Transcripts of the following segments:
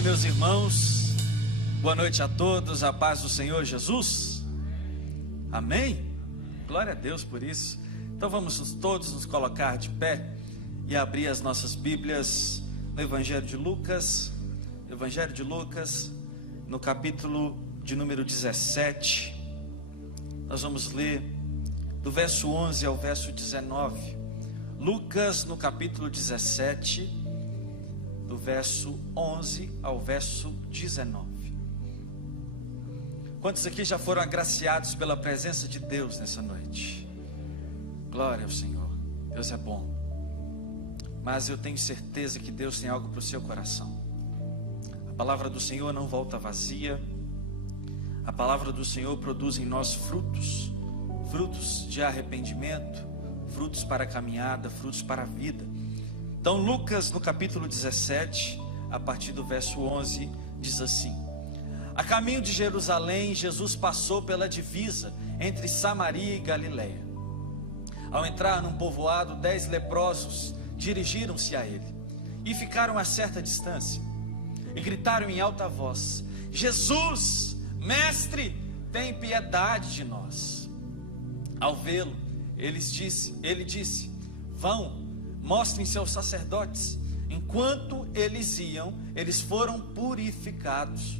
Amém, meus irmãos. Boa noite a todos, a paz do Senhor Jesus. Amém? Glória a Deus por isso. Então vamos todos nos colocar de pé e abrir as nossas Bíblias no Evangelho de Lucas. No capítulo de número 17. Nós vamos ler do verso 11 ao verso 19. Lucas no capítulo 17, do verso 11 ao verso 19. Quantos aqui já foram agraciados pela presença de Deus nessa noite? Glória ao Senhor. Deus é bom. Mas eu tenho certeza que Deus tem algo para o seu coração. A palavra do Senhor não volta vazia. A palavra do Senhor produz em nós frutos de arrependimento, frutos para a caminhada, frutos para a vida. Então Lucas no capítulo 17, a partir do verso 11, diz assim: a caminho de Jerusalém, Jesus passou pela divisa entre Samaria e Galileia. Ao entrar num povoado, 10 leprosos dirigiram-se a ele e ficaram a certa distância e gritaram em alta voz: Jesus, mestre, tem piedade de nós. Ao vê-lo, ele disse: vão, mostrem-se aos sacerdotes. Enquanto eles iam, eles foram purificados.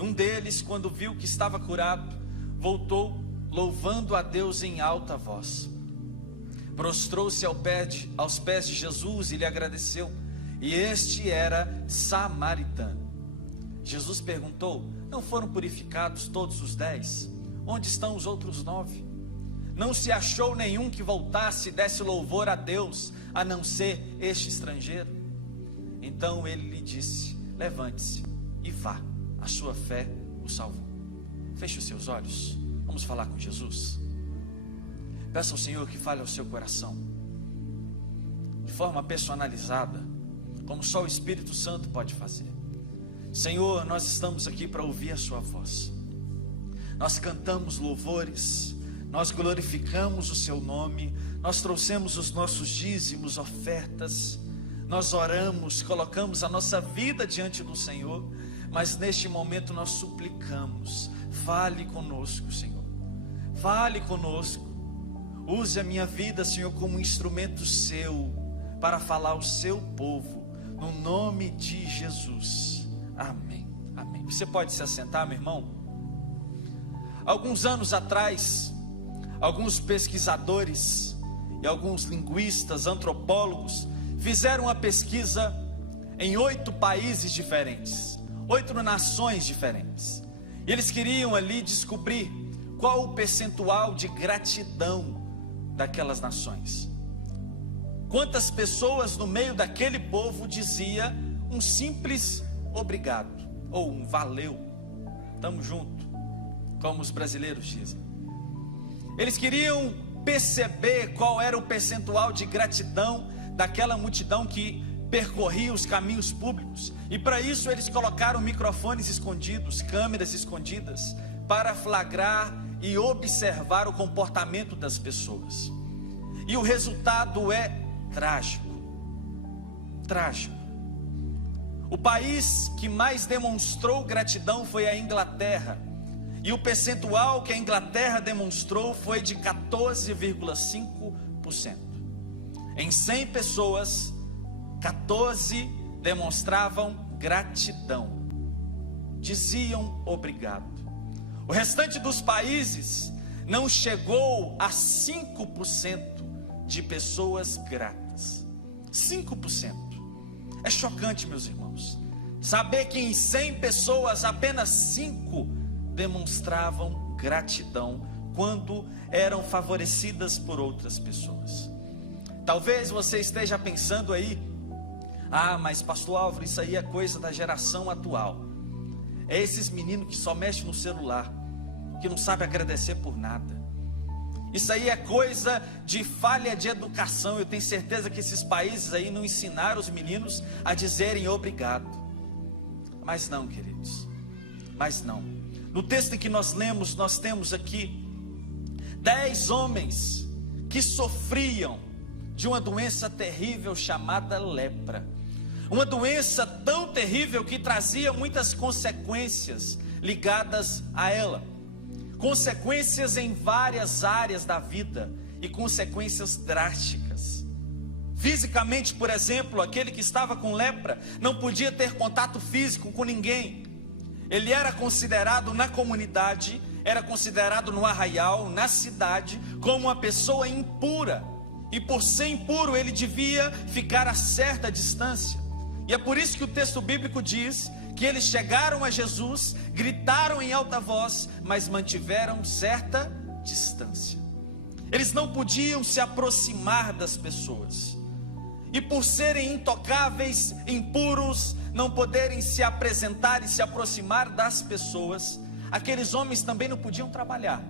Um deles, quando viu que estava curado, voltou louvando a Deus em alta voz. Prostrou-se aos pés de Jesus e lhe agradeceu. E este era samaritano. Jesus perguntou: não foram purificados todos os 10? Onde estão os outros 9? Não se achou nenhum que voltasse e desse louvor a Deus, a não ser este estrangeiro? Então ele lhe disse: levante-se e vá, a sua fé o salvou. Feche os seus olhos, vamos falar com Jesus. Peça ao Senhor que fale ao seu coração, de forma personalizada, como só o Espírito Santo pode fazer. Senhor, nós estamos aqui para ouvir a sua voz. Nós cantamos louvores, nós glorificamos o seu nome, nós trouxemos os nossos dízimos, ofertas, nós oramos, colocamos a nossa vida diante do Senhor, mas neste momento nós suplicamos: fale conosco, Senhor, fale conosco. Use a minha vida, Senhor, como um instrumento seu, para falar ao seu povo, no nome de Jesus. Amém, amém. Você pode se assentar, meu irmão? Alguns anos atrás, alguns pesquisadores e alguns linguistas, antropólogos, fizeram uma pesquisa em 8 países diferentes, 8 nações diferentes. E eles queriam ali descobrir qual o percentual de gratidão daquelas nações. Quantas pessoas no meio daquele povo dizia um simples obrigado, ou um valeu, tamo junto, como os brasileiros dizem. Eles queriam perceber qual era o percentual de gratidão daquela multidão que percorria os caminhos públicos. E para isso eles colocaram microfones escondidos, câmeras escondidas, para flagrar e observar o comportamento das pessoas. E o resultado é trágico. Trágico. O país que mais demonstrou gratidão foi a Inglaterra. E o percentual que a Inglaterra demonstrou foi de 14,5%. Em 100 pessoas, 14 demonstravam gratidão, diziam obrigado. O restante dos países não chegou a 5% de pessoas gratas. 5%. É chocante, meus irmãos, saber que em 100 pessoas apenas 5 demonstravam gratidão quando eram favorecidas por outras pessoas. Talvez você esteja pensando aí: ah, mas pastor Álvaro, isso aí é coisa da geração atual. É esses meninos que só mexem no celular, que não sabem agradecer por nada. Isso aí é coisa de falha de educação. Eu tenho certeza que esses países aí não ensinaram os meninos a dizerem obrigado. Mas não, queridos, mas não. No texto em que nós lemos, nós temos aqui 10 homens que sofriam de uma doença terrível chamada lepra. Uma doença tão terrível que trazia muitas consequências ligadas a ela. Consequências em várias áreas da vida e consequências drásticas. Fisicamente, por exemplo, aquele que estava com lepra não podia ter contato físico com ninguém. Ele era considerado na comunidade, era considerado no arraial, na cidade, como uma pessoa impura. E por ser impuro, ele devia ficar a certa distância. E é por isso que o texto bíblico diz que eles chegaram a Jesus, gritaram em alta voz, mas mantiveram certa distância. Eles não podiam se aproximar das pessoas. E por serem intocáveis, impuros, não poderem se apresentar e se aproximar das pessoas, aqueles homens também não podiam trabalhar.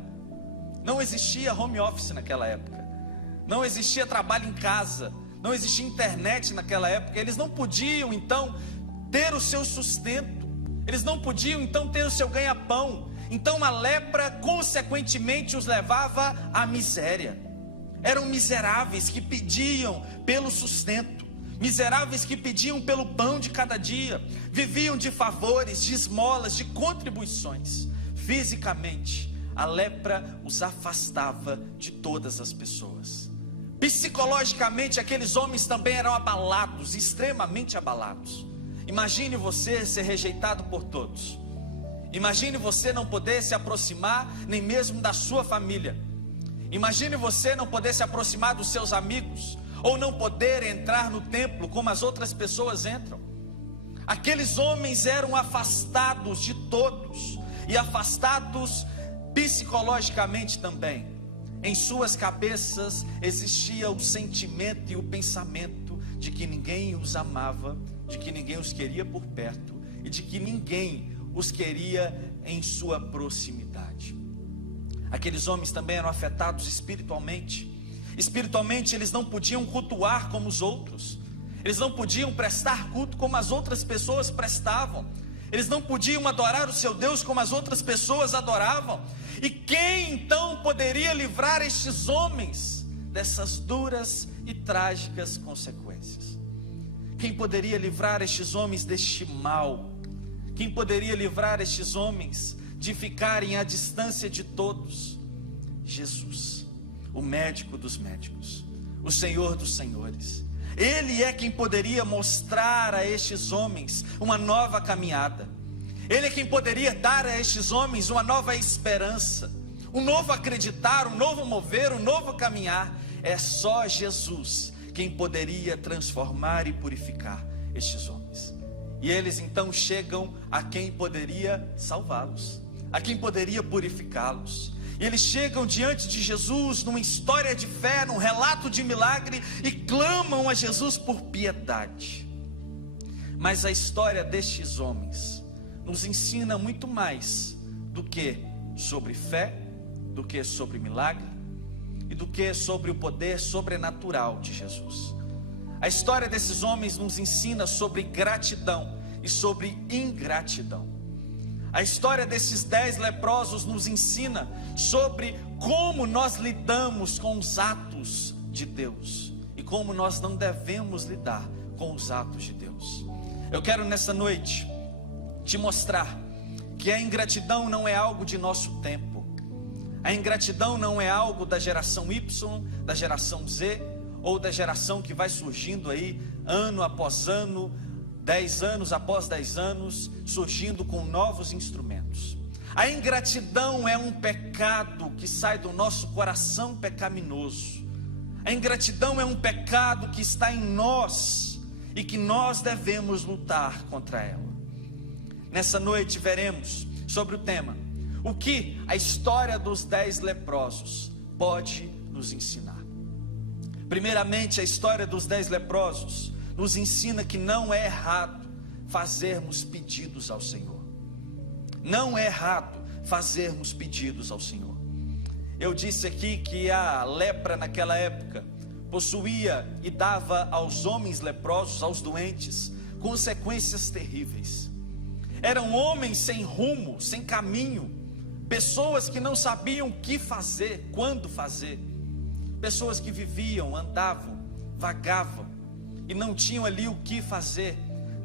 Não existia home office naquela época. Não existia trabalho em casa. Não existia internet naquela época. Eles não podiam então ter o seu sustento. Eles não podiam então ter o seu ganha-pão. Então a lepra consequentemente os levava à miséria. Eram miseráveis que pediam pelo sustento, miseráveis que pediam pelo pão de cada dia, viviam de favores, de esmolas, de contribuições. Fisicamente, a lepra os afastava de todas as pessoas. Psicologicamente, aqueles homens também eram abalados, extremamente abalados. Imagine você ser rejeitado por todos. Imagine você não poder se aproximar nem mesmo da sua família. Imagine você não poder se aproximar dos seus amigos, ou não poder entrar no templo como as outras pessoas entram. Aqueles homens eram afastados de todos, e afastados psicologicamente também. Em suas cabeças existia o sentimento e o pensamento de que ninguém os amava, de que ninguém os queria por perto, e de que ninguém os queria em sua proximidade. Aqueles homens também eram afetados espiritualmente. Espiritualmente eles não podiam cultuar como os outros. Eles não podiam prestar culto como as outras pessoas prestavam. Eles não podiam adorar o seu Deus como as outras pessoas adoravam. E quem então poderia livrar estes homens dessas duras e trágicas consequências? Quem poderia livrar estes homens deste mal? Quem poderia livrar estes homens de ficarem à distância de todos? Jesus, o médico dos médicos, o Senhor dos senhores. Ele é quem poderia mostrar a estes homens uma nova caminhada. Ele é quem poderia dar a estes homens uma nova esperança, um novo acreditar, um novo mover, um novo caminhar. É só Jesus quem poderia transformar e purificar estes homens. E eles então chegam a quem poderia salvá-los, a quem poderia purificá-los. E eles chegam diante de Jesus numa história de fé, num relato de milagre, e clamam a Jesus por piedade. Mas a história destes homens nos ensina muito mais do que sobre fé, do que sobre milagre e do que sobre o poder sobrenatural de Jesus. A história desses homens nos ensina sobre gratidão e sobre ingratidão. A história desses 10 leprosos nos ensina sobre como nós lidamos com os atos de Deus e como nós não devemos lidar com os atos de Deus. Eu quero nessa noite te mostrar que a ingratidão não é algo de nosso tempo. A ingratidão não é algo da geração Y, da geração Z, ou da geração que vai surgindo aí ano após ano, 10 anos após 10 anos, surgindo com novos instrumentos. A ingratidão é um pecado que sai do nosso coração pecaminoso. A ingratidão é um pecado que está em nós e que nós devemos lutar contra ela. Nessa noite veremos sobre o tema: o que a história dos 10 leprosos pode nos ensinar. Primeiramente, a história dos 10 leprosos nos ensina que não é errado fazermos pedidos ao Senhor. Não é errado fazermos pedidos ao Senhor. Eu disse aqui que a lepra naquela época possuía e dava aos homens leprosos, aos doentes, consequências terríveis. Eram homens sem rumo, sem caminho, pessoas que não sabiam o que fazer, quando fazer, pessoas que viviam, andavam, vagavam e não tinham ali o que fazer,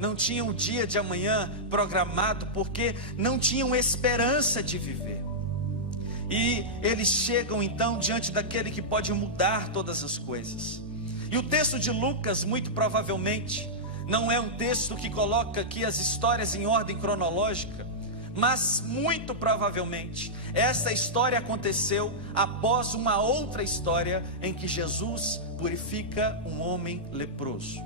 não tinham o dia de amanhã programado, porque não tinham esperança de viver. E eles chegam então diante daquele que pode mudar todas as coisas. E o texto de Lucas, muito provavelmente, não é um texto que coloca aqui as histórias em ordem cronológica, mas muito provavelmente esta história aconteceu após uma outra história em que Jesus purifica um homem leproso.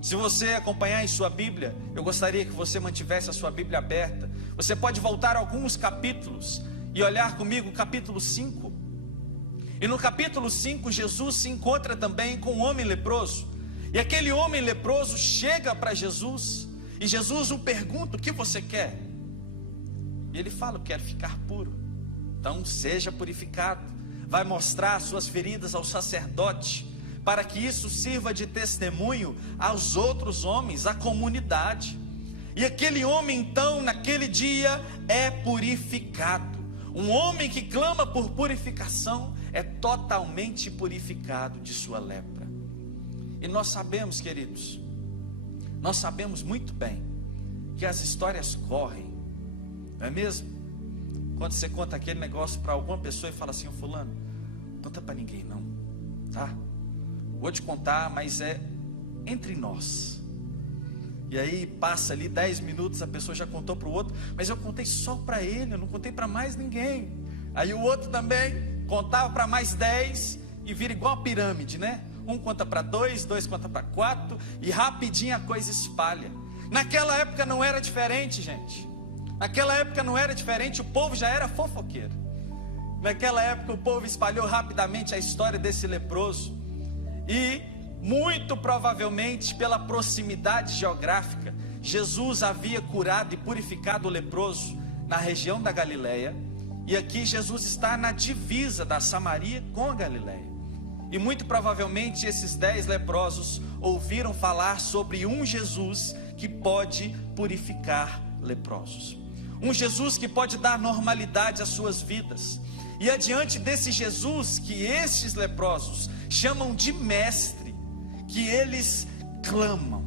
Se você acompanhar em sua Bíblia, eu gostaria que você mantivesse a sua Bíblia aberta. Você pode voltar alguns capítulos e olhar comigo o capítulo 5. E no capítulo 5, Jesus se encontra também com um homem leproso. E aquele homem leproso chega para Jesus, e Jesus o pergunta: o que você quer? E ele fala: eu quero ficar puro. Então seja purificado. Vai mostrar suas feridas ao sacerdote, para que isso sirva de testemunho aos outros homens, à comunidade. E aquele homem então, naquele dia, é purificado. Um homem que clama por purificação é totalmente purificado de sua lepra. E nós sabemos, queridos, nós sabemos muito bem que as histórias correm, não é mesmo? Quando você conta aquele negócio para alguma pessoa e fala assim: ô fulano, não conta para ninguém não, tá? Vou te contar, mas é entre nós. E aí passa ali 10 minutos, a pessoa já contou para o outro, mas eu contei só para ele, eu não contei para mais ninguém. Aí o outro também contava para mais 10 e vira igual a pirâmide, né? Um conta para 2, 2 conta para 4 e rapidinho a coisa espalha. Naquela época não era diferente, gente. Naquela época não era diferente, o povo já era fofoqueiro. Naquela época o povo espalhou rapidamente a história desse leproso. E muito provavelmente pela proximidade geográfica, Jesus havia curado e purificado o leproso na região da Galileia. E aqui Jesus está na divisa da Samaria com a Galileia. E muito provavelmente esses 10 leprosos ouviram falar sobre um Jesus que pode purificar leprosos. Um Jesus que pode dar normalidade às suas vidas. E adiante desse Jesus que estes leprosos chamam de mestre, que eles clamam,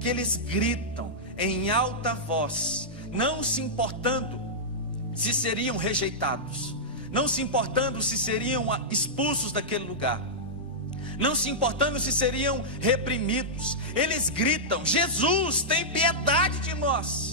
que eles gritam em alta voz, não se importando se seriam rejeitados, não se importando se seriam expulsos daquele lugar, não se importando se seriam reprimidos. Eles gritam: Jesus, tem piedade de nós.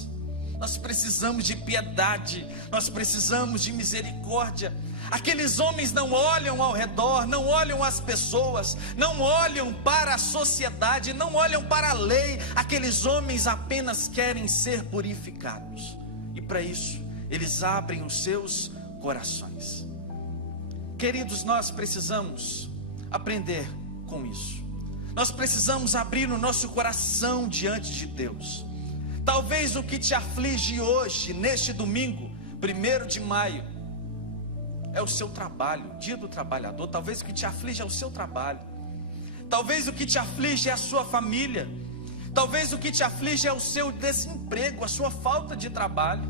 Nós precisamos de piedade, nós precisamos de misericórdia. Aqueles homens não olham ao redor, não olham as pessoas, não olham para a sociedade, não olham para a lei. Aqueles homens apenas querem ser purificados. E para isso, eles abrem os seus corações. Queridos, nós precisamos aprender com isso. Nós precisamos abrir o nosso coração diante de Deus. Talvez o que te aflige hoje, neste domingo, 1º de maio, é o seu trabalho, dia do trabalhador. Talvez o que te aflige é o seu trabalho. Talvez o que te aflige é a sua família. Talvez o que te aflige é o seu desemprego, a sua falta de trabalho.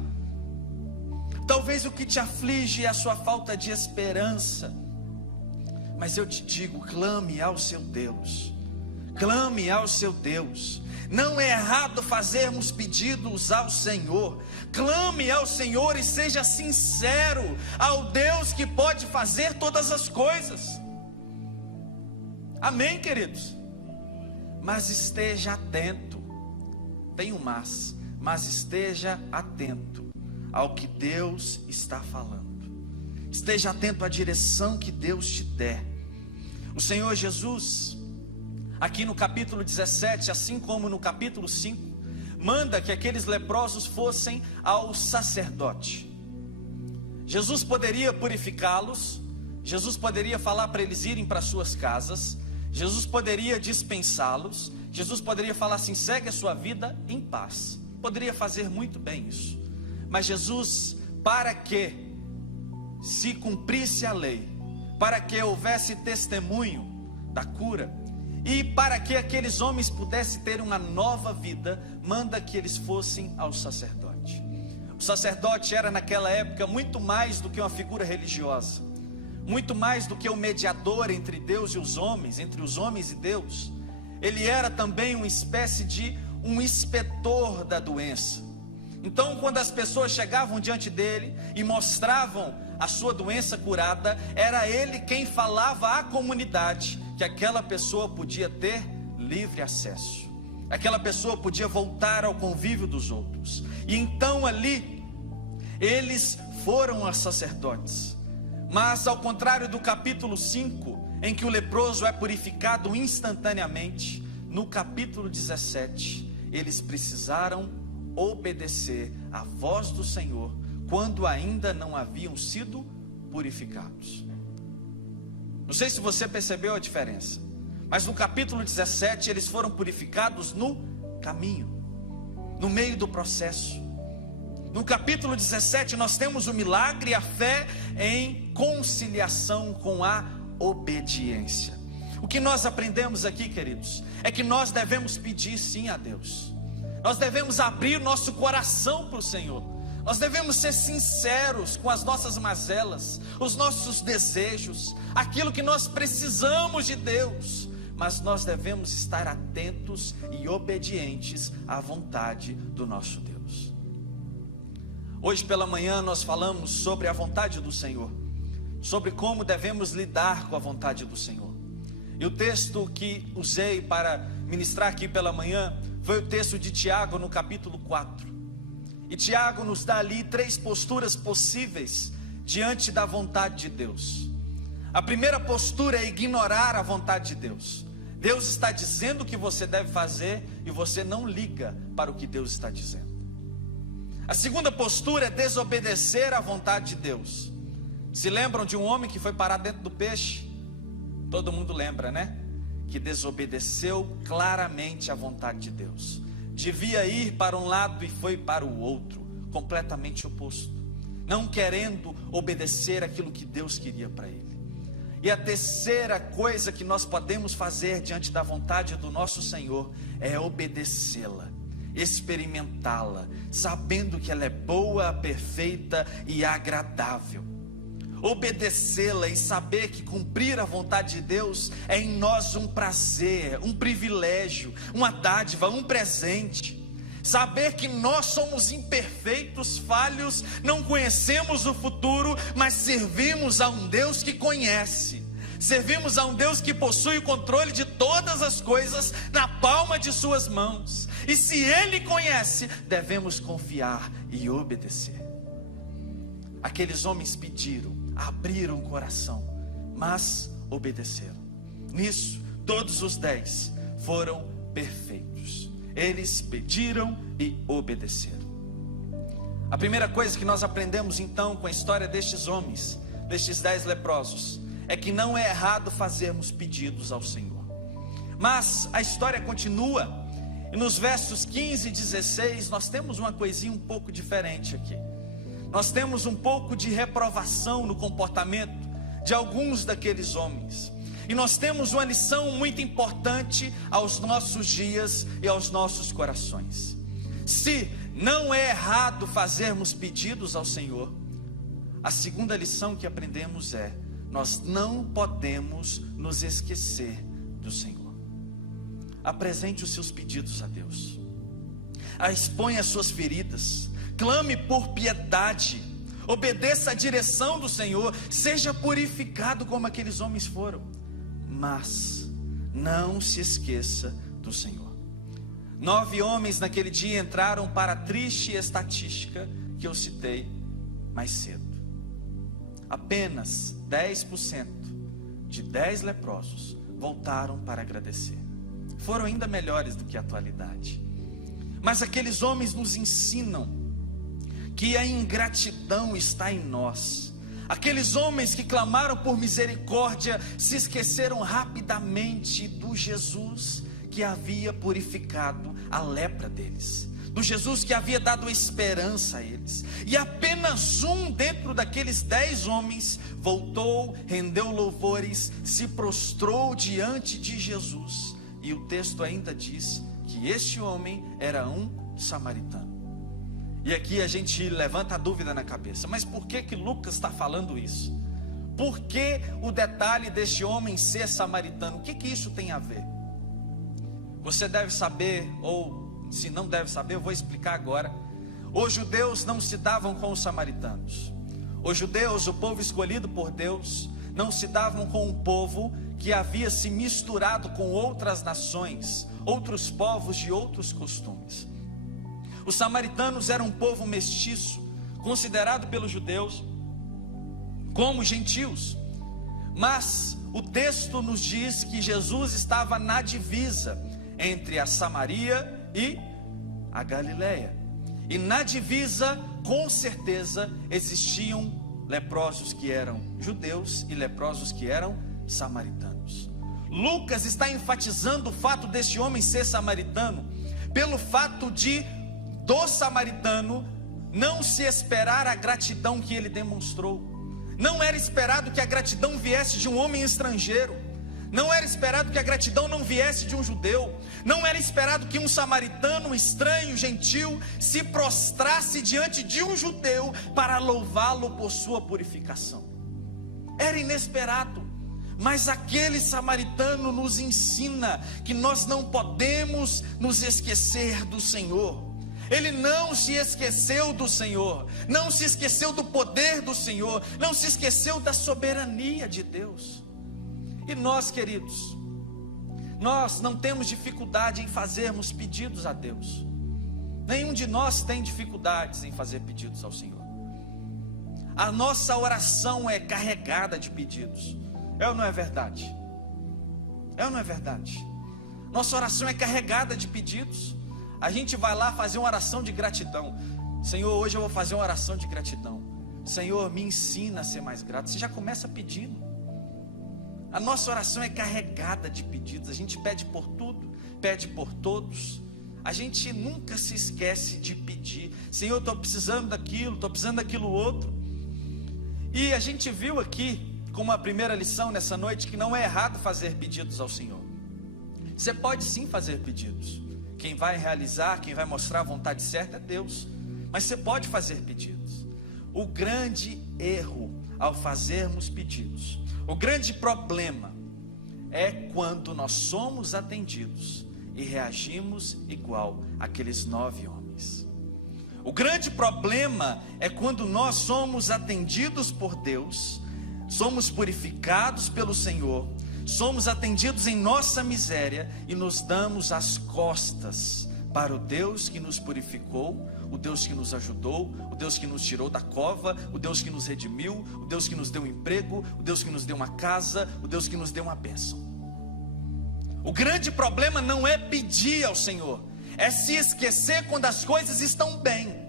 Talvez o que te aflige é a sua falta de esperança. Mas eu te digo, clame ao seu Deus. Clame ao seu Deus. Não é errado fazermos pedidos ao Senhor. Clame ao Senhor e seja sincero ao Deus que pode fazer todas as coisas. Amém, queridos? Mas esteja atento. Tem um mas esteja atento ao que Deus está falando. Esteja atento à direção que Deus te der. O Senhor Jesus, aqui no capítulo 17, assim como no capítulo 5, manda que aqueles leprosos fossem ao sacerdote. Jesus poderia purificá-los, Jesus poderia falar para eles irem para suas casas, Jesus poderia dispensá-los, Jesus poderia falar assim: segue a sua vida em paz. Poderia fazer muito bem isso. Mas Jesus, para que se cumprisse a lei, para que houvesse testemunho da cura, e para que aqueles homens pudessem ter uma nova vida, manda que eles fossem ao sacerdote. O sacerdote era naquela época muito mais do que uma figura religiosa, muito mais do que um mediador entre Deus e os homens, entre os homens e Deus. Ele era também uma espécie de um inspetor da doença. Então, quando as pessoas chegavam diante dele e mostravam a sua doença curada, era ele quem falava à comunidade que aquela pessoa podia ter livre acesso, aquela pessoa podia voltar ao convívio dos outros. E então ali, eles foram a sacerdotes. Mas ao contrário do capítulo 5, em que o leproso é purificado instantaneamente, no capítulo 17, eles precisaram obedecer à voz do Senhor, quando ainda não haviam sido purificados. Não sei se você percebeu a diferença, mas no capítulo 17 eles foram purificados no caminho, no meio do processo. No capítulo 17 nós temos o milagre e a fé em conciliação com a obediência. O que nós aprendemos aqui, queridos, é que nós devemos pedir sim a Deus. Nós devemos abrir nosso coração para o Senhor. Nós devemos ser sinceros com as nossas mazelas, os nossos desejos, aquilo que nós precisamos de Deus. Mas nós devemos estar atentos e obedientes à vontade do nosso Deus. Hoje pela manhã nós falamos sobre a vontade do Senhor, sobre como devemos lidar com a vontade do Senhor. E o texto que usei para ministrar aqui pela manhã foi o texto de Tiago no capítulo 4. E Tiago nos dá ali 3 posturas possíveis diante da vontade de Deus. A primeira postura é ignorar a vontade de Deus. Deus está dizendo o que você deve fazer e você não liga para o que Deus está dizendo. A segunda postura é desobedecer à vontade de Deus. Se lembram de um homem que foi parar dentro do peixe? Todo mundo lembra, né? Que desobedeceu claramente à vontade de Deus. Devia ir para um lado e foi para o outro, completamente oposto, não querendo obedecer aquilo que Deus queria para ele. E a terceira coisa que nós podemos fazer diante da vontade do nosso Senhor é obedecê-la, experimentá-la, sabendo que ela é boa, perfeita e agradável. Obedecê-la e saber que cumprir a vontade de Deus é em nós um prazer, um privilégio, uma dádiva, um presente. Saber que nós somos imperfeitos, falhos, não conhecemos o futuro, mas servimos a um Deus que conhece. Servimos a um Deus que possui o controle de todas as coisas na palma de suas mãos. E se Ele conhece, devemos confiar e obedecer. Aqueles homens pediram, abriram o coração, mas obedeceram. Nisso, todos os 10 foram perfeitos. Eles pediram e obedeceram. A primeira coisa que nós aprendemos então com a história destes homens, destes 10 leprosos, é que não é errado fazermos pedidos ao Senhor. Mas a história continua, e nos versos 15 e 16 nós temos uma coisinha um pouco diferente aqui. Nós temos um pouco de reprovação no comportamento de alguns daqueles homens. E nós temos uma lição muito importante aos nossos dias e aos nossos corações. Se não é errado fazermos pedidos ao Senhor, a segunda lição que aprendemos é: nós não podemos nos esquecer do Senhor. Apresente os seus pedidos a Deus. Exponha as suas feridas. Clame por piedade, obedeça a direção do Senhor, seja purificado como aqueles homens foram, mas não se esqueça do Senhor. 9 homens naquele dia entraram para a triste estatística que eu citei mais cedo. Apenas 10% de 10 leprosos voltaram para agradecer. Foram ainda melhores do que a atualidade. Mas aqueles homens nos ensinam que a ingratidão está em nós. Aqueles homens que clamaram por misericórdia se esqueceram rapidamente do Jesus que havia purificado a lepra deles, do Jesus que havia dado esperança a eles. E apenas um dentro daqueles 10 homens voltou, rendeu louvores, se prostrou diante de Jesus. E o texto ainda diz que este homem era um samaritano. E aqui a gente levanta a dúvida na cabeça: mas por que Lucas está falando isso? Por que o detalhe deste homem ser samaritano? O que isso tem a ver? Você deve saber, ou se não deve saber, eu vou explicar agora. Os judeus não se davam com os samaritanos. Os judeus, o povo escolhido por Deus, não se davam com um povo que havia se misturado com outras nações, outros povos de outros costumes. Os samaritanos eram um povo mestiço, considerado pelos judeus como gentios. Mas o texto nos diz que Jesus estava na divisa entre a Samaria e a Galileia. E na divisa, com certeza, existiam leprosos que eram judeus e leprosos que eram samaritanos. Lucas está enfatizando o fato deste homem ser samaritano, pelo fato de, do samaritano, não se esperar a gratidão que ele demonstrou. Não era esperado que a gratidão viesse de um homem estrangeiro. Não era esperado que a gratidão não viesse de um judeu. Não era esperado que um samaritano, estranho, gentil, se prostrasse diante de um judeu para louvá-lo por sua purificação. Era inesperado. Mas aquele samaritano nos ensina que nós não podemos nos esquecer do Senhor. Ele não se esqueceu do Senhor, não se esqueceu do poder do Senhor, não se esqueceu da soberania de Deus. E nós, queridos, nós não temos dificuldade em fazermos pedidos a Deus. Nenhum de nós tem dificuldades em fazer pedidos ao Senhor. A nossa oração é carregada de pedidos. É ou não é verdade? É ou não é verdade? Nossa oração é carregada de pedidos. A gente vai lá fazer uma oração de gratidão. Senhor, hoje eu vou fazer uma oração de gratidão. Senhor, me ensina a ser mais grato. Você já começa pedindo. A nossa oração é carregada de pedidos. A gente pede por tudo, pede por todos. A gente nunca se esquece de pedir. Senhor, estou precisando daquilo, estou precisando daquilo outro. E a gente viu aqui, como a primeira lição nessa noite, que não é errado fazer pedidos ao Senhor. Você pode sim fazer pedidos. Quem vai realizar, quem vai mostrar a vontade certa é Deus. Mas você pode fazer pedidos. O grande erro ao fazermos pedidos, o grande problema é quando nós somos atendidos e reagimos igual àqueles 9 homens. O grande problema é quando nós somos atendidos por Deus, somos purificados pelo Senhor, somos atendidos em nossa miséria e nos damos as costas para o Deus que nos purificou, o Deus que nos ajudou, o Deus que nos tirou da cova, o Deus que nos redimiu, o Deus que nos deu um emprego, o Deus que nos deu uma casa, o Deus que nos deu uma bênção. O grande problema não é pedir ao Senhor, é se esquecer quando as coisas estão bem.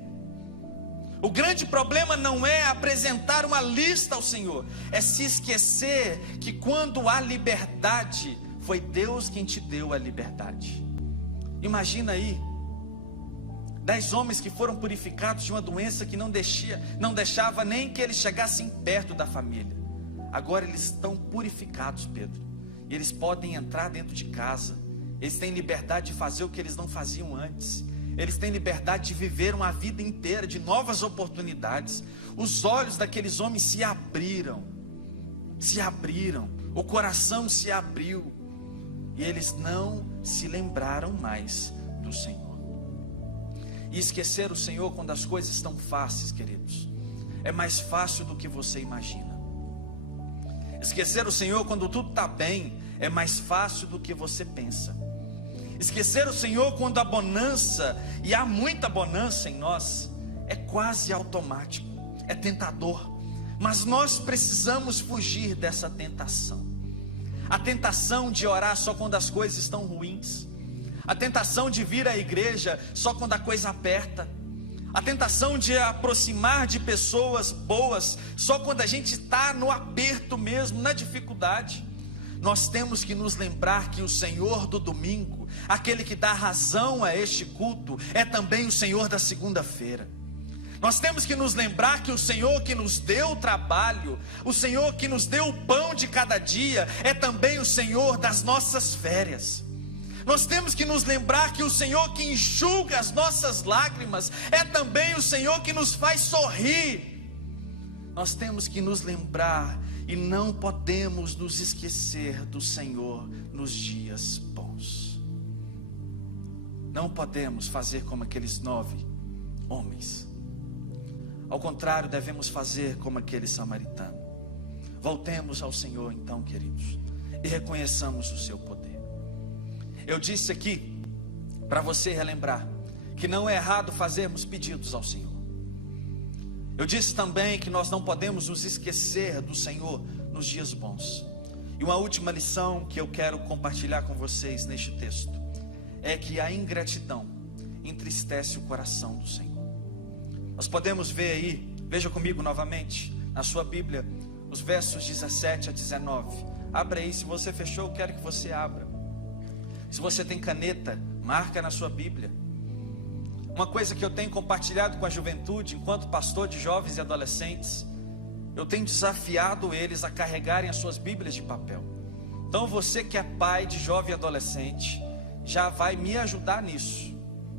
O grande problema não é apresentar uma lista ao Senhor, é se esquecer que quando há liberdade, foi Deus quem te deu a liberdade. Imagina aí, 10 homens que foram purificados de uma doença que não deixava nem que eles chegassem perto da família. Agora eles estão purificados, Pedro, e eles podem entrar dentro de casa. Eles têm liberdade de fazer o que eles não faziam antes. Eles têm liberdade de viver uma vida inteira de novas oportunidades. Os olhos daqueles homens se abriram, o coração se abriu, e eles não se lembraram mais do Senhor. E esquecer o Senhor quando as coisas estão fáceis, queridos, é mais fácil do que você imagina. Esquecer o Senhor quando tudo está bem é mais fácil do que você pensa. Esquecer o Senhor quando há bonança, e há muita bonança em nós, é quase automático, é tentador. Mas nós precisamos fugir dessa tentação. A tentação de orar só quando as coisas estão ruins. A tentação de vir à igreja só quando a coisa aperta. A tentação de aproximar de pessoas boas só quando a gente está no aperto mesmo, na dificuldade. Nós temos que nos lembrar que o Senhor do domingo, aquele que dá razão a este culto, é também o Senhor da segunda-feira. Nós temos que nos lembrar que o Senhor que nos deu o trabalho, o Senhor que nos deu o pão de cada dia, é também o Senhor das nossas férias. Nós temos que nos lembrar que o Senhor que enxuga as nossas lágrimas, é também o Senhor que nos faz sorrir. Nós temos que nos lembrar e não podemos nos esquecer do Senhor nos dias bons. não podemos fazer como aqueles 9 homens. Ao contrário, devemos fazer como aquele samaritano. Voltemos ao Senhor então, queridos, e reconheçamos o seu poder. Eu disse aqui, para você relembrar, que não é errado fazermos pedidos ao Senhor. Eu disse também que nós não podemos nos esquecer do Senhor nos dias bons. E uma última lição que eu quero compartilhar com vocês neste texto é que a ingratidão entristece o coração do Senhor. Nós podemos ver aí, veja comigo novamente, na sua Bíblia, os versos 17 a 19. Abra aí, se você fechou, eu quero que você abra. Se você tem caneta, marca na sua Bíblia. Uma coisa que eu tenho compartilhado com a juventude, enquanto pastor de jovens e adolescentes, eu tenho desafiado eles a carregarem as suas Bíblias de papel. Então você que é pai de jovem e adolescente, já vai me ajudar nisso.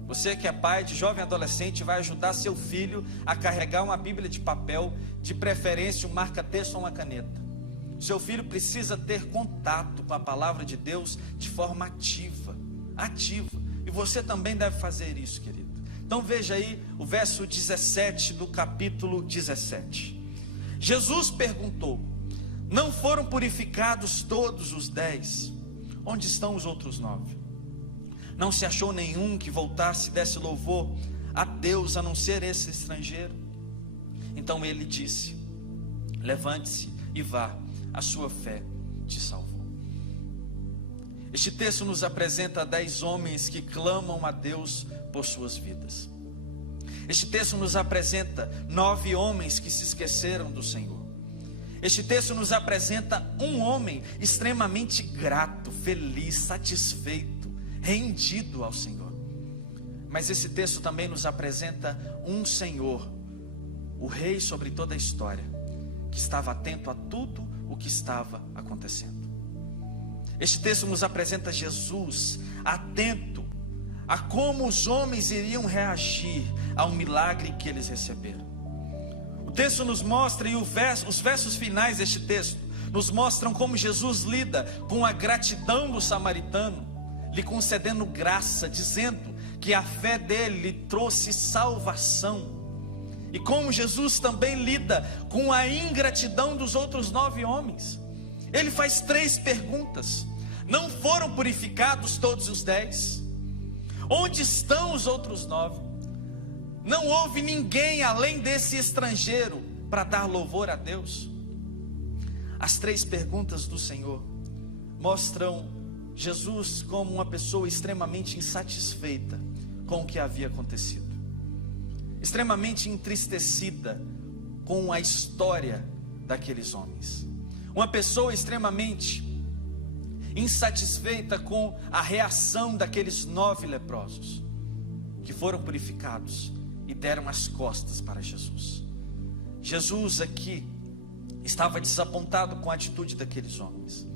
Você que é pai de jovem e adolescente, vai ajudar seu filho a carregar uma Bíblia de papel, de preferência um marca-texto ou uma caneta. Seu filho precisa ter contato com a palavra de Deus de forma ativa. E você também deve fazer isso, querido. Então veja aí o verso 17 do capítulo 17. Jesus perguntou: não foram purificados todos os 10? Onde estão os outros 9? Não se achou nenhum que voltasse e desse louvor a Deus, a não ser esse estrangeiro? Então ele disse: levante-se e vá, a sua fé te salvou. Este texto nos apresenta 10 homens que clamam a Deus por suas vidas. Este texto nos apresenta 9 homens que se esqueceram do Senhor. Este texto nos apresenta um homem extremamente grato, feliz, satisfeito, rendido ao Senhor. Mas esse texto também nos apresenta um Senhor, o Rei sobre toda a história, que estava atento a tudo o que estava acontecendo. Este texto nos apresenta Jesus atento a como os homens iriam reagir ao milagre que eles receberam. O texto nos mostra, e os versos finais deste texto nos mostram como Jesus lida com a gratidão do samaritano, lhe concedendo graça, dizendo que a fé dele lhe trouxe salvação. E como Jesus também lida com a ingratidão dos outros 9 homens. Ele faz 3 perguntas: não foram purificados todos os 10? Onde estão os outros 9? Não houve ninguém além desse estrangeiro para dar louvor a Deus? As 3 perguntas do Senhor mostram Jesus como uma pessoa extremamente insatisfeita com o que havia acontecido, extremamente entristecida com a história daqueles homens, uma pessoa extremamente insatisfeita com a reação daqueles 9 leprosos que foram purificados e deram as costas para Jesus. Jesus aqui estava desapontado com a atitude daqueles homens.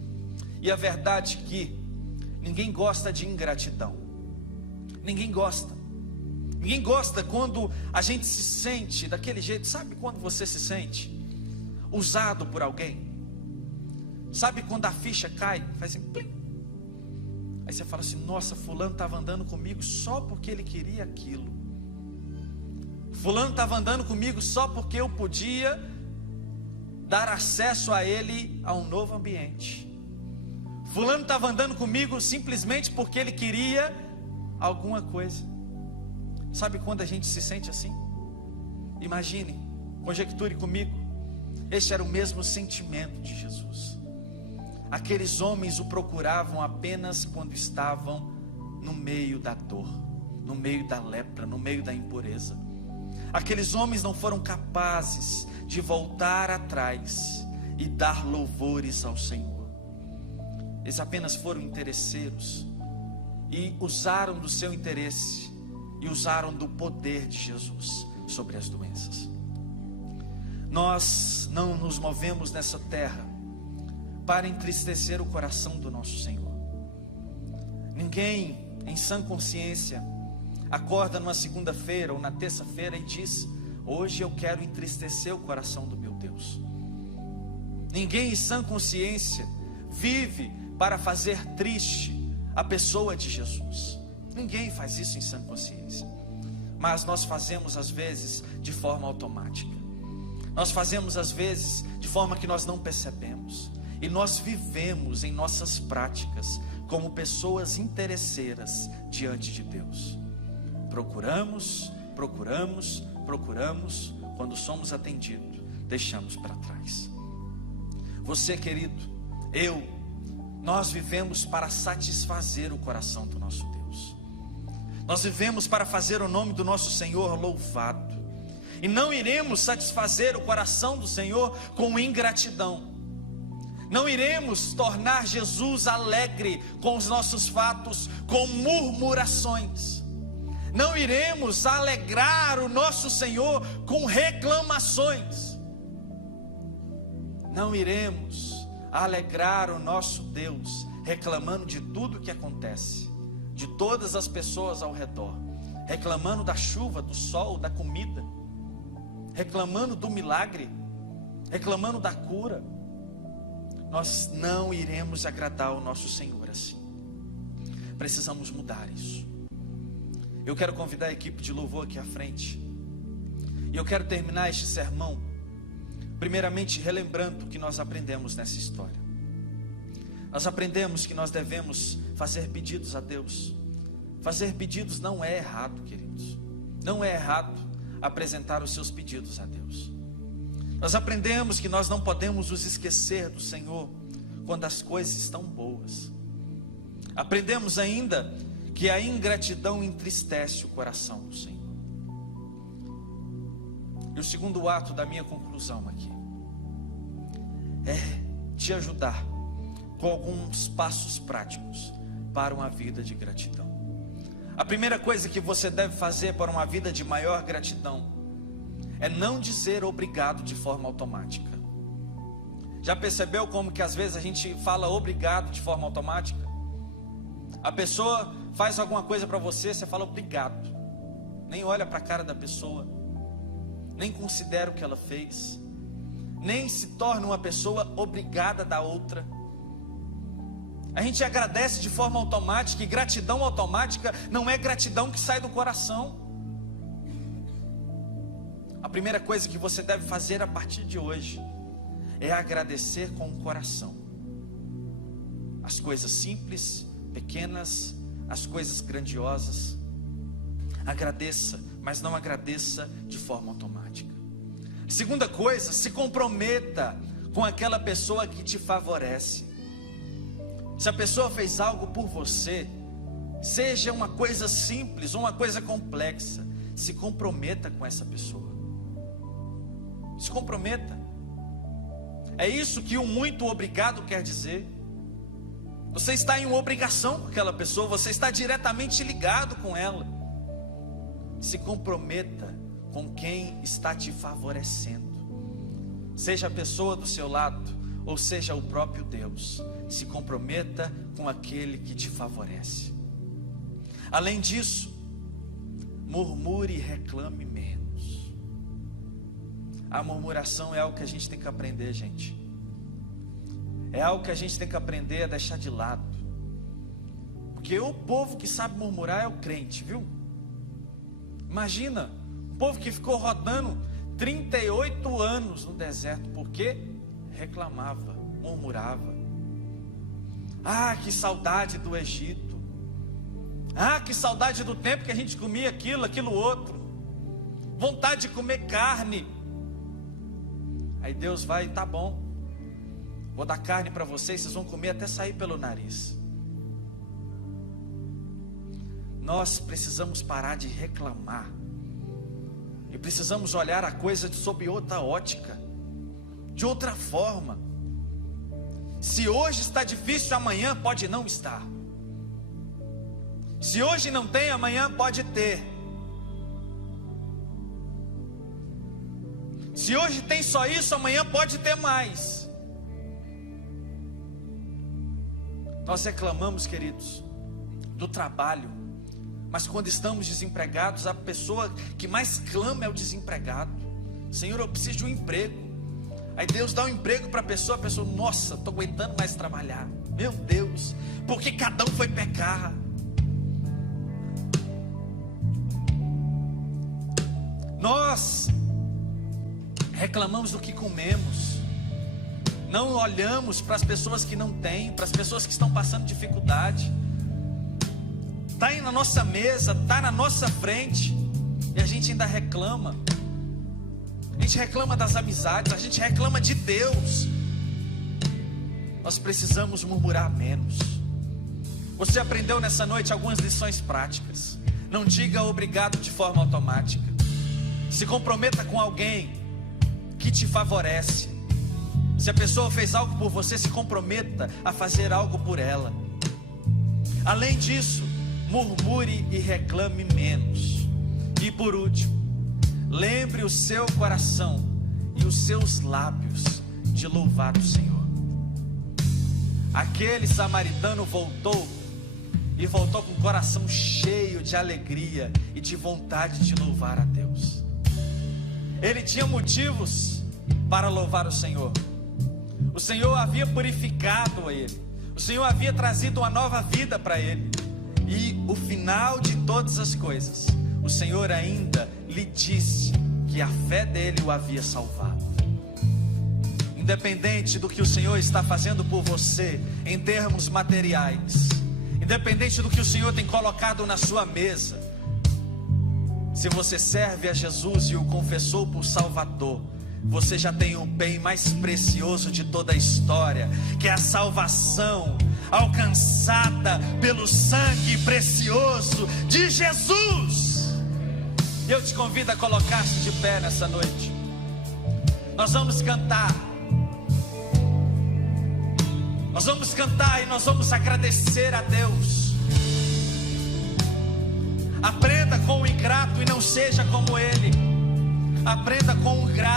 E a verdade é que ninguém gosta de ingratidão. Ninguém gosta. Ninguém gosta quando a gente se sente daquele jeito. Sabe quando você se sente usado por alguém? Sabe quando a ficha cai? Faz assim, plim. Aí você fala assim: nossa, fulano estava andando comigo só porque ele queria aquilo. Fulano estava andando comigo só porque eu podia dar acesso a ele a um novo ambiente. Fulano estava andando comigo simplesmente porque ele queria alguma coisa. Sabe quando a gente se sente assim? Imagine, conjecture comigo. Este era o mesmo sentimento de Jesus. Aqueles homens o procuravam apenas quando estavam no meio da dor, no meio da lepra, no meio da impureza. Aqueles homens não foram capazes de voltar atrás e dar louvores ao Senhor. Eles apenas foram interesseiros e usaram do seu interesse e usaram do poder de Jesus sobre as doenças. Nós não nos movemos nessa terra para entristecer o coração do nosso Senhor. Ninguém em sã consciência acorda numa segunda-feira ou na terça-feira e diz: hoje eu quero entristecer o coração do meu Deus. Ninguém em sã consciência vive para fazer triste a pessoa de Jesus. Ninguém faz isso em sã consciência. Mas nós fazemos às vezes de forma automática. Nós fazemos às vezes de forma que nós não percebemos. E nós vivemos em nossas práticas como pessoas interesseiras diante de Deus. Procuramos, quando somos atendidos, deixamos para trás. Você, querido, nós vivemos para satisfazer o coração do nosso Deus. Nós vivemos para fazer o nome do nosso Senhor louvado. E não iremos satisfazer o coração do Senhor com ingratidão. Não iremos tornar Jesus alegre com os nossos fatos, com murmurações. Não iremos alegrar o nosso Senhor com reclamações. Não iremos alegrar o nosso Deus reclamando de tudo que acontece, de todas as pessoas ao redor, reclamando da chuva, do sol, da comida, reclamando do milagre, reclamando da cura. Nós não iremos agradar o nosso Senhor assim. Precisamos mudar isso. Eu quero convidar a equipe de louvor aqui à frente. E eu quero terminar este sermão, primeiramente relembrando o que nós aprendemos nessa história. Nós aprendemos que nós devemos fazer pedidos a Deus. Fazer pedidos não é errado, queridos. Não é errado apresentar os seus pedidos a Deus. Nós aprendemos que nós não podemos nos esquecer do Senhor quando as coisas estão boas. Aprendemos ainda que a ingratidão entristece o coração do Senhor. E o segundo ato da minha conclusão aqui é te ajudar com alguns passos práticos para uma vida de gratidão. A primeira coisa que você deve fazer para uma vida de maior gratidão é não dizer obrigado de forma automática. Já percebeu como que às vezes a gente fala obrigado de forma automática? A pessoa faz alguma coisa para você, você fala obrigado. Nem olha para a cara da pessoa, nem considera o que ela fez, nem se torna uma pessoa obrigada da outra. A gente agradece de forma automática, e gratidão automática não é gratidão que sai do coração. A primeira coisa que você deve fazer a partir de hoje é agradecer com o coração. As coisas simples, pequenas, as coisas grandiosas. Agradeça, mas não agradeça de forma automática. Segunda coisa, se comprometa com aquela pessoa que te favorece. Se a pessoa fez algo por você, seja uma coisa simples ou uma coisa complexa, se comprometa com essa pessoa. Se comprometa. É isso que o muito obrigado quer dizer. Você está em uma obrigação com aquela pessoa, você está diretamente ligado com ela. Se comprometa com quem está te favorecendo. Seja a pessoa do seu lado, ou seja o próprio Deus. Se comprometa com aquele que te favorece. Além disso, murmure e reclame menos. A murmuração é algo que a gente tem que aprender, gente. É algo que a gente tem que aprender a deixar de lado. Porque o povo que sabe murmurar é o crente, viu? Imagina, um povo que ficou rodando 38 anos no deserto, porque reclamava, murmurava. Ah, que saudade do Egito. Ah, que saudade do tempo que a gente comia aquilo outro. Vontade de comer carne. Aí Deus vai, tá bom, vou dar carne para vocês, vocês vão comer até sair pelo nariz. Nós precisamos parar de reclamar. E precisamos olhar a coisa sob outra ótica, de outra forma. Se hoje está difícil, amanhã pode não estar. Se hoje não tem, amanhã pode ter. Se hoje tem só isso, amanhã pode ter mais. Nós reclamamos, queridos, do trabalho, mas quando estamos desempregados, a pessoa que mais clama é o desempregado. Senhor, eu preciso de um emprego. Aí Deus dá um emprego para a pessoa, nossa, estou aguentando mais trabalhar. Meu Deus, porque cada um foi pecar. nós reclamamos do que comemos, não olhamos para as pessoas que não têm, para as pessoas que estão passando dificuldade. Está aí na nossa mesa, está na nossa frente, e a gente ainda reclama. A gente reclama das amizades, a gente reclama de Deus. Nós precisamos murmurar menos. Você aprendeu nessa noite algumas lições práticas. Não diga obrigado de forma automática. Se comprometa com alguém que te favorece. Se a pessoa fez algo por você, se comprometa a fazer algo por ela. Além disso, murmure e reclame menos. E por último, lembre o seu coração e os seus lábios de louvar o Senhor. Aquele samaritano voltou, e voltou com o coração cheio de alegria e de vontade de louvar a Deus. Ele tinha motivos para louvar o Senhor. O Senhor havia purificado ele, o Senhor havia trazido uma nova vida para ele. E o final de todas as coisas, o Senhor ainda lhe disse que a fé dele o havia salvado. Independente do que o Senhor está fazendo por você em termos materiais, independente do que o Senhor tem colocado na sua mesa, se você serve a Jesus e o confessou por Salvador, você já tem o bem mais precioso de toda a história, que é a salvação alcançada pelo sangue precioso de Jesus. E eu te convido a colocar-se de pé nessa noite. Nós vamos cantar. Nós vamos cantar e nós vamos agradecer a Deus. Aprenda com o ingrato e não seja como ele. Aprenda com o grato